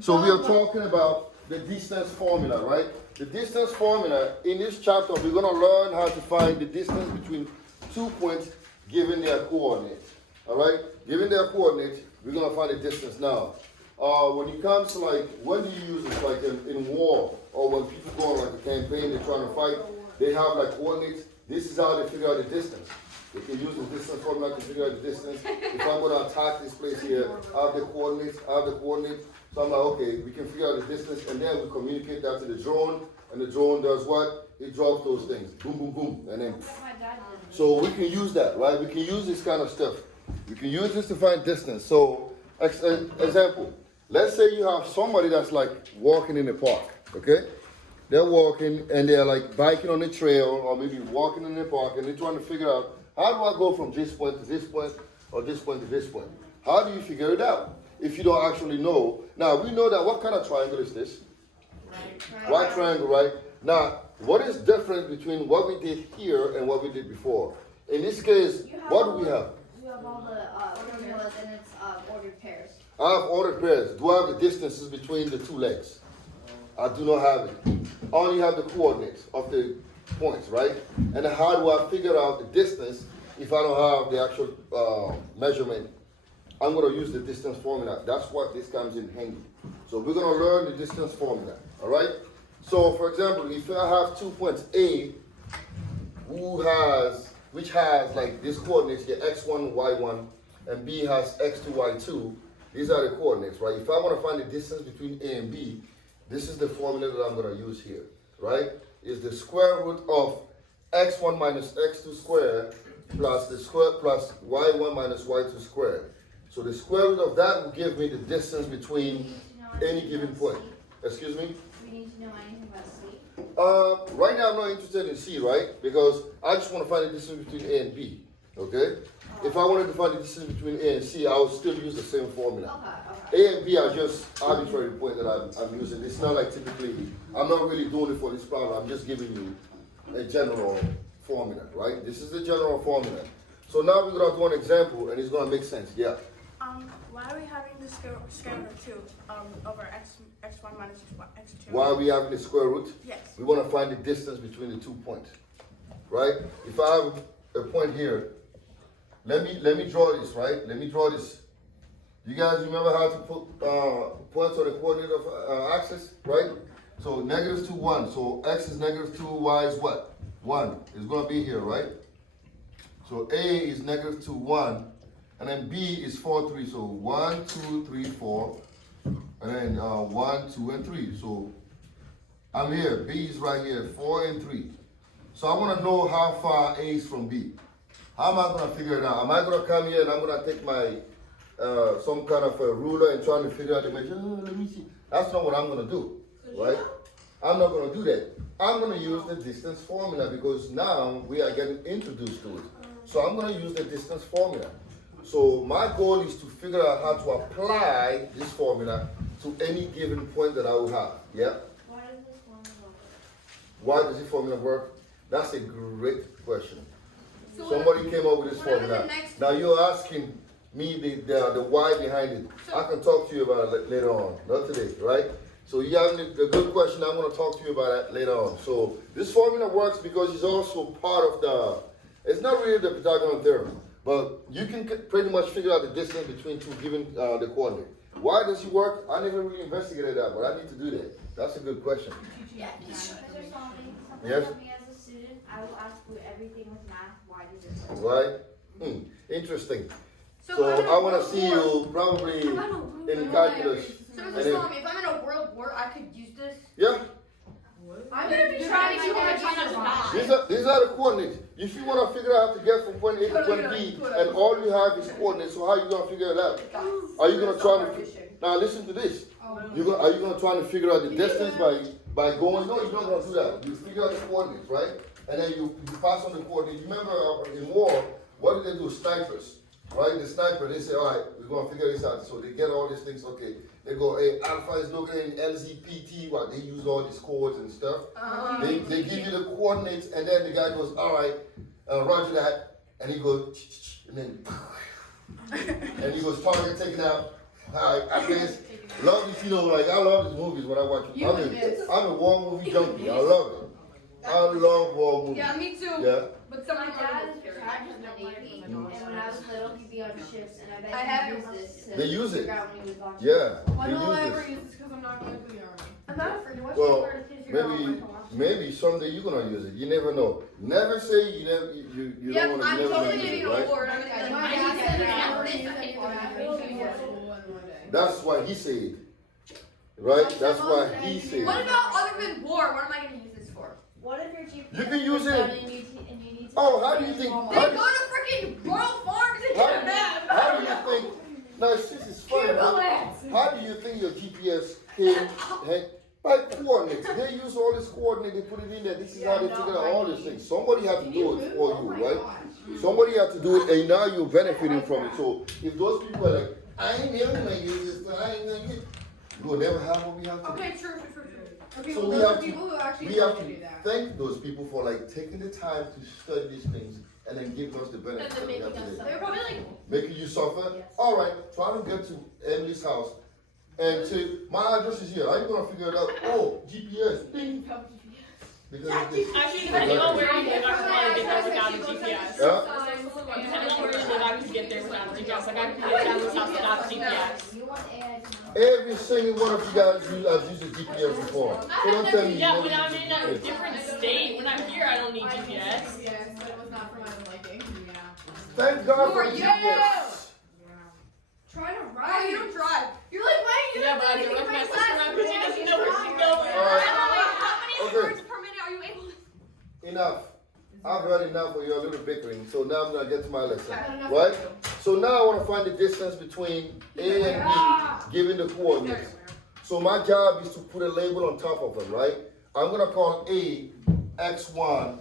So we are talking about the distance formula, right? The distance formula, in this chapter, we're going to learn how to find the distance between 2 points given their coordinates. All right? Given their coordinates, we're going to find the distance now. When it comes to like, when do you use it? Like in war, or when people go on like a campaign, they're trying to fight, they have like coordinates. This is how they figure out the distance. They can use the distance formula to figure out the distance. If I'm going to attack this place here, I have the coordinates, So I'm like, okay, we can figure out the distance, and then we communicate that to the drone, and the drone does what? It drops those things. Boom, boom, boom, and then. So we can use that, right? We can use this kind of stuff. We can use this to find distance. So, example, let's say you have somebody that's like walking in the park, okay? They're walking, and they're like biking on the trail, or maybe walking in the park, and they're trying to figure out, how do I go from this point to this point, or this point to this point? How do you figure it out if you don't actually know? Now, we know that what kind of triangle is this? Right triangle, right? Now, what is different between what we did here and what we did before? In this case, what do we have? You have all the formulas, and it's ordered pairs. I have ordered pairs. Do I have the distances between the two legs? I do not have it. I only have the coordinates of the points, right? And how do I figure out the distance if I don't have the actual measurement? I'm going to use the distance formula. That's what this comes in handy. So we're going to learn the distance formula, all right? So, for example, if I have 2 points, A, which has like these coordinates here, x1, y1, and B has x2, y2, these are the coordinates, right? If I want to find the distance between A and B, this is the formula that I'm going to use here, right? Is the square root of x1 minus x2 squared plus the square plus y1 minus y2 squared. So the square root of that will give me the distance between any given point. Excuse me? We need to know anything about C. Right now I'm not interested in C, right? Because I just want to find the distance between A and B, okay? If I wanted to find the distance between A and C, I would still use the same formula. Okay. A and B are just arbitrary points that I'm using. It's not like typically, I'm not really doing it for this problem. I'm just giving you a general formula, right? This is the general formula. So now we're going to do an example, and it's going to make sense. Yeah. Why are we having the square root of 2 over x1 minus x2? Why are we having the square root? Yes. We want to find the distance between the 2 points, right? If I have a point here, let me draw this, right? Let me draw this. You guys remember how to put points on the coordinate of axis, right? So negative 2, 1. So x is negative 2, y is what? 1. It's going to be here, right? So A is negative 2, 1. And then B is 4, 3. So 1, 2, 3, 4. And then 1, 2, and 3. So I'm here. B is right here, 4 and 3. So I want to know how far A is from B. How am I going to figure it out? Am I going to come here and I'm going to take my some kind of a ruler and trying to figure out the measure? Let me see. That's not what I'm going to do, right? I'm not going to do that. I'm going to use the distance formula because now we are getting introduced to it. So I'm going to use the distance formula. So my goal is to figure out how to apply this formula to any given point that I will have. Yeah? Why does this formula work? Why does this formula work? That's a great question. Somebody came up with this formula. Now you're asking me the why behind it. I can talk to you about it later on, not today, right? So you have a good question. I'm going to talk to you about that later on. So this formula works because it's also part of it's not really the Pythagorean theorem, but you can pretty much figure out the distance between two given the coordinate. Why does it work? I never really investigated that, but I need to do that. That's a good question. Yeah, Mr. Something Yes? about me as a student, I will ask you everything with math. Why does it Right? work? Interesting. So So I'm in a I want world to see war. you probably in calculus. So And just then- tell me, if I'm in a world war, I could use this? Yeah, I'm gonna be trying to die. these are the coordinates. If you want to figure out how to get from point A to point B, and all you have is coordinates, so how are you going to figure it out? Are you going to try to now listen to this? Are you going to try to figure out the distance by going? No, you're not going to do that. You figure out the coordinates, right? And then you pass on the coordinates. You remember in war, what did they do? Snipers, right? The sniper, they say, all right, we're going to figure this out. So they get all these things. Okay, they go, hey, alpha is looking, LZPT. What? They use all these codes and stuff. They give you the coordinates, and then the guy goes, all right, roger that, and he goes, and then, and he goes, target taken out. I guess love this, you know, like I love these movies when I watch it. I'm a war movie junkie. I love it. I love war movies. Yeah, me too. Yeah. But My some dad is retired from the Navy, and when I was little, he'd be on shifts, and I bet I he haven't- used this to They use it. figure out when he was watching. Yeah. Why They don't I use ever this. use this? Because I'm not going to the army. I'm not afraid to watch Well, it. Figure out when maybe to watch it. maybe someday you're gonna use it. You never know. Never say you never you Yep, don't want to I'm never totally use getting it, an right? award. I'm going to be like, My I dad need said to I have never this. used I it need to for have that. this. That's why he said. Right? That's why he said. What about other than war? What am I going to use this for? What if your GPS You can use is it. down and you need to Oh, how do you think? They go to freaking Royal Farms and get a map. How do you think? No, this is funny. How do you think your GPS came? By coordinates. They use all this coordinate. They put it in there. This is how they figure out all these things. Somebody had to do it for you, right? Somebody had to do it, and now you're benefiting from it. So if those people are like, I ain't never gonna use this, I ain't gonna use it, you will never have what we have today. Okay, true. Okay, So well, we those have are people who to, actually we have do to that. thank those people for like taking the time to study these things and then give us the benefits that we have today. They're probably like, Making you suffer? Yes. All right, try to get to Emily's house and say, my address is here. How you gonna figure it out? Oh, GPS. Ding. Because of this. Actually, depending on where you live, I could probably get there without a GPS. Yeah? Depending on where you live, I could get there without a GPS. Like, I could get down this house without a GPS. You want AI to know. Every single one of you guys have used a GPS before. So don't tell me you Yeah, never when I'm used in a a GPS. different state, when I'm here, I don't need GPS. yes, but it was not for my liking. Thank God Who for are the you? GPS. Try to Oh, ride. you don't drive. You're like, why you Yeah, don't but I do can look anything my for sister class? up because she doesn't know where she's going. All right. How many Okay. words per minute are you able to? Enough. I've heard enough of your little bickering, so now I'm gonna get to my lesson. I've had enough Right? of you. So now I wanna find the distance between A and B, given the coordinates. So my job is to put a label on top of them, right? I'm gonna call A x1,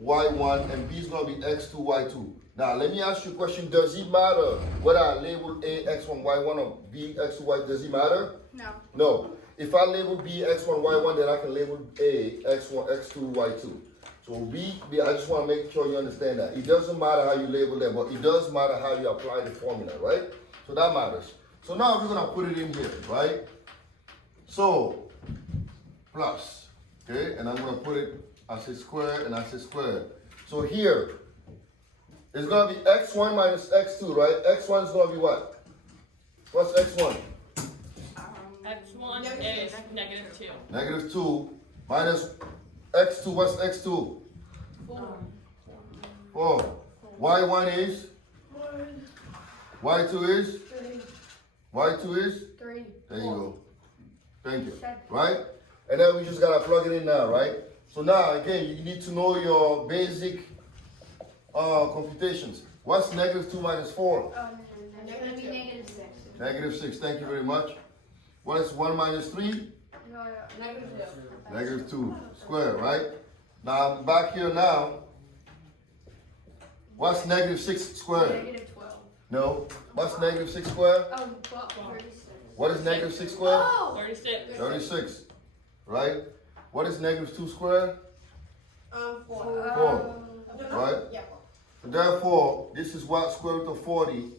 y1, and B is gonna be x2, y2. Now let me ask you a question. Does it matter whether I label A x1, y1 or B x2, y? Does it matter? No. No. If I label B x1, y1, then I can label A x1, x2, y2. So B, I just want to make sure you understand that. It doesn't matter how you label them, but it does matter how you apply the formula, right? So that matters. So now we're going to put it in here, right? So, plus, okay? And I'm going to put it, I say square, and I say square. So here, it's going to be x1 minus x2, right? x1 is going to be what? What's x1? X1 is -2. Negative 2 minus x2. What's x2? 4. Y1 is? Y2 is? Y2 is? 3. There you go. Thank you. Right? And then we just gotta plug it in now, right? So now, again, you need to know your basic computations. What's -2 minus 4? It's gonna be -6. -6. Thank you very much. What is 1 minus 3? -2 square, right? Now I'm back here now. What's -6 squared? -12. No. What's -6 squared? Oh, 12. 36. What is -6 squared? Oh! 36. 36. Right? What is -2 squared? 4. 4. Right? Yeah. So therefore, this is what square root of 40.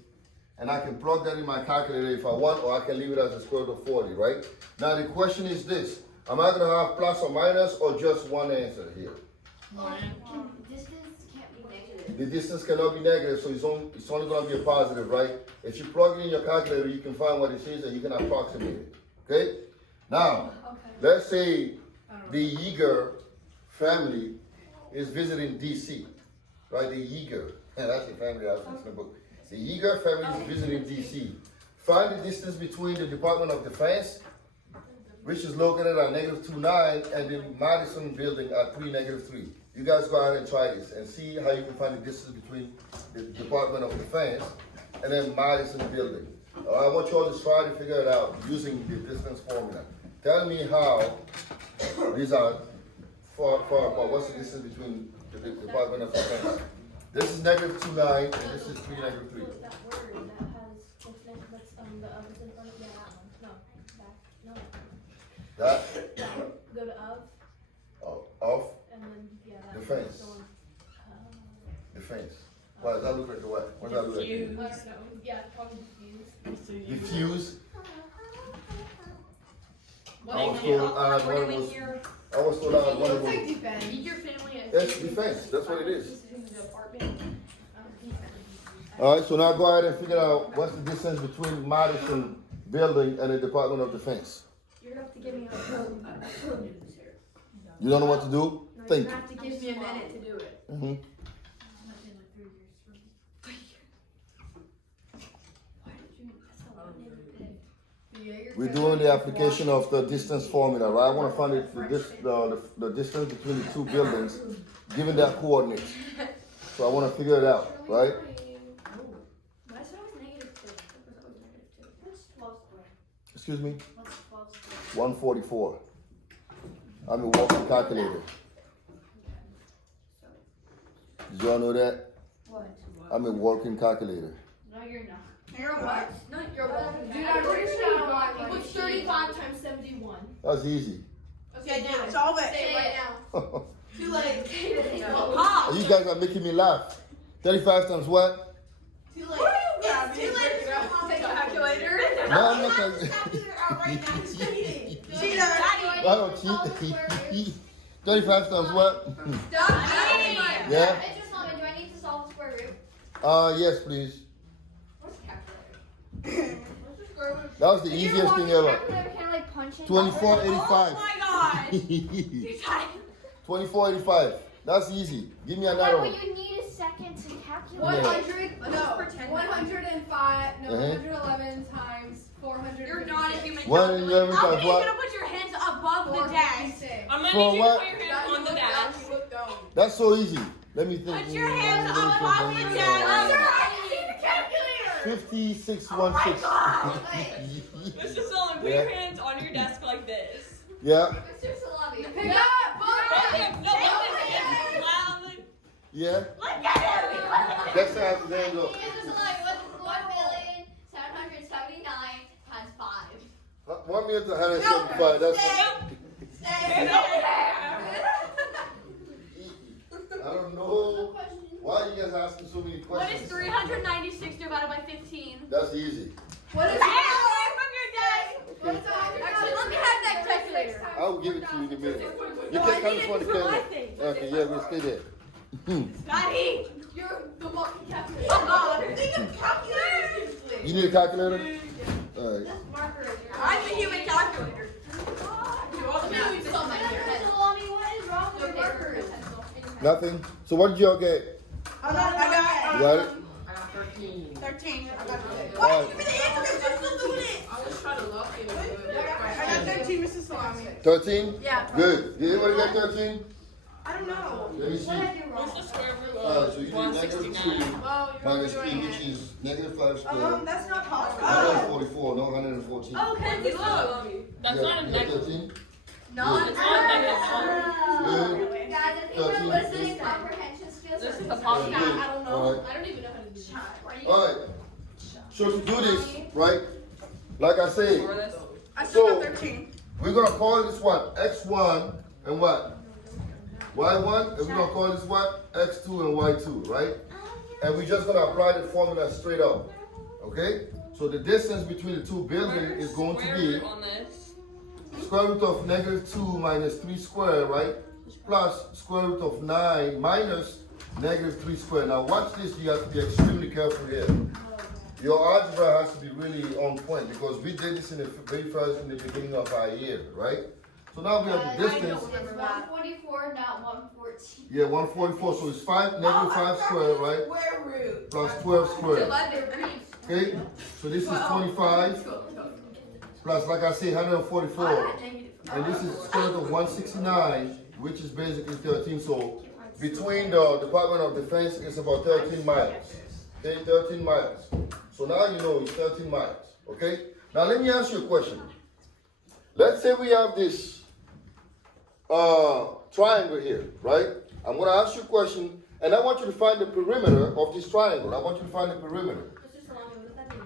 And I can plug that in my calculator if I want, or I can leave it as a square root of 40, right? Now the question is this. Am I gonna have plus or minus or just one answer here? Distance can't be negative. The distance cannot be negative, so it's only going to be a positive, right? If you plug it in your calculator, you can find what it is and you can approximate it. Okay? Now, let's say the Yeager family is visiting DC, right? The Yeager, that's the family I was in the book. The Yeager family is visiting DC. Find the distance between the Department of Defense, which is located at -29, and the Madison building at 3-3. You guys go ahead and try this and see how you can find the distance between the Department of Defense and then Madison building. I want you all to try to figure it out using the distance formula. Tell me how these are far apart. What's the distance between the Department of Defense? This is -29 and this is 3-3. That word that has what's next, what's the of is in front of, yeah, that one. No, back, no. That Go to of, of and then, yeah, that. Defense. the one. defense. Why does that look like a what? What does that look like? Confused. I don't know, yeah, probably confused. diffuse. What I was do you told I had one was. I was told I had one was. your family as That's defense. That's what it is. the apartment. All right. So now go ahead and figure out what's the distance between Madison Building and the Department of Defense. You're gonna have to give me a You don't know what to do? Think. You have to give me a minute to do it. Mm-hmm. We're doing the application of the distance formula, right? I want to find the distance between the two buildings, given their coordinates. So I want to figure it out, right? Why is it always -2? It was always -2. What's 12 squared? Excuse me? What's 12 squared? 144. I'm a walking calculator. Did y'all know that? What? I'm a working calculator. No, you're not. You're what? No, you're welcome. Dude, I'm pretty sure you got What's 35 times 71? That's easy. Okay, dude, solve it. Say it right now. Too late. You guys are making me laugh. 35 times what? Too late. It's too late. Take a calculator. No, I'm not gonna. Right now, it's cheating. Cheater. I don't cheat. 35 times what? Stop cheating. Yeah? Mr. Solomon, do I need to solve the square root? Yes, please. What's calculator? That was the easiest thing ever. Calculator can like punch in. 2485. Oh my god. 2485. That's easy. Give me another But one. you need a second to calculate. 100, no, pretend 105, no, Uh-huh. 111 times 400. You're not a human. 111 How times many you what? gonna put your hands above the desk? I'm gonna For need you what? to put your hands on the desk. That's so easy. Let me think. Put your hands above the desk. 5616. Mr. Solomon, put your hands on your desk like this. Yeah, Mr. Salami. Pick up, No, hands loudly. yeah. Look at him. Next time, his hands up. Mr. Salami, what's 1,779 times 5? 1,175. That's. Stay. I don't know. Why are you guys asking so many What is questions? 396 divided by 15? That's easy. What is Hands away from your desk. What is 100? Actually, let me have that calculator. I will give it to you in a minute. You No, can I come need in it front of the for my camera. thing. Okay, yeah, we'll stay there. Daddy. You're the walking calculator. Oh God. Think of calculators. You need a calculator? Alright. I'm the human calculator. Mr. Salami, what is wrong with your paper? Nothing? So what did y'all get? I got You got it? 13. I got it. Alright. Give me the answer because you're still doing it. I was trying to lock it. I got 13, Mrs. Salami. 13? Yeah. Good. Did anybody get 13? I don't know. Let me see. What's the square root Alright, of so you need negative 169? 2 Oh, minus 3, which is negative 5 squared. that's not possible. 144, no 114. Oh, Kenzie, look. That's Yeah, not a you got negative. 13? No, It's not a negative. Good. Guys, I think we're listening comprehension skills. This is are- a podcast. Good. I don't know. Alright. I don't even know how to do that. Alright. So to do this, right? Like I said, For this. I still So- got 13. we're gonna call this what? X1 and what? Y1, and we're gonna call this what? X2 and Y2, right? And we're just gonna apply the formula straight up, okay? So the distance between the two buildings is going to Square be root on this. square root of negative 2 minus 3 squared, right? Plus square root of 9 minus negative 3 squared. Now watch this, you have to be extremely careful here. Your algebra has to be really on point because we did this in the very first, in the beginning of our year, right? So now we have the distance. It's 144, not 114. Yeah, 144, so it's 5, negative 5 squared, right? Square root. Plus 12 squared. 11. Okay? So this is 25, plus, like I say, 144. And this is square root of 169, which is basically 13. So between the Department of Defense, it's about 13 miles. Okay, 13 miles. So now you know it's 13 miles. Okay? Now let me ask you a question. Let's say we have this triangle here, right? I'm going to ask you a question, and I want you to find the perimeter of this triangle. I want you to find the perimeter. Mr. Salami, what does that mean?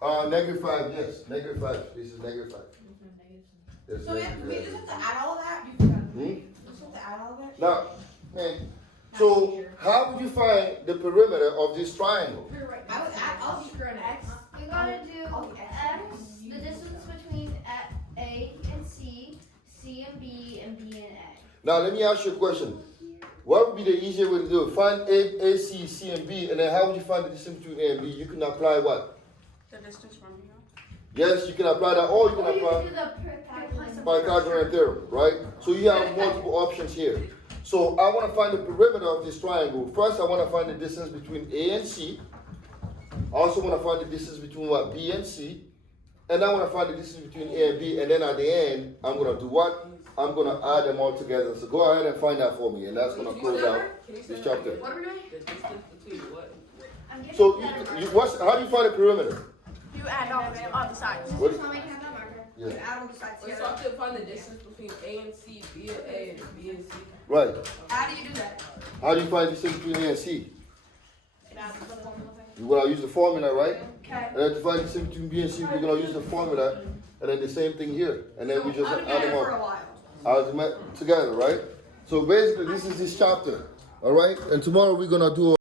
-5? Negative 5, yes. Negative 5. This is negative 5. This is So negative we five. just have to add all that? Hmm? We just have to add all of it? Now, man, so how would you find the perimeter of this triangle? I would add all the You're gotta do X, the distance between A and C, C and B, and B and A. Now let me ask you a question. What would be the easier way to do it? Find A, C, C, and B, and then how would you find the distance between A and B? You can apply what? The distance from here. Yes, you can apply that, or you can Or you apply can do the Pythagorean theorem, right? So you have multiple options here. So I want to find the perimeter of this triangle. First, I want to find the distance between A and C. I also want to find the distance between what? B and C. And I want to find the distance between A and B. And then at the end, I'm going to do what? I'm going to add them all together. So go ahead and find that for me. And that's going to close out this chapter. What are we doing? The distance between what? I'm getting So better. how do you find the perimeter? You add all the sides. What? Just want me to have that marker. Yeah. Add them besides Wait, so together. I have to find the distance between A and C, B and A, and B and C. Right. How do you do that? How do you find the distance between A and C? You're going to use the formula, right? Okay. And then to find the distance between B and C, we're going to use the formula. And then the same thing here. And then we just I'll add do that them for a all. while. Add them together, right? So basically, this is this chapter. All right? And tomorrow we're going to do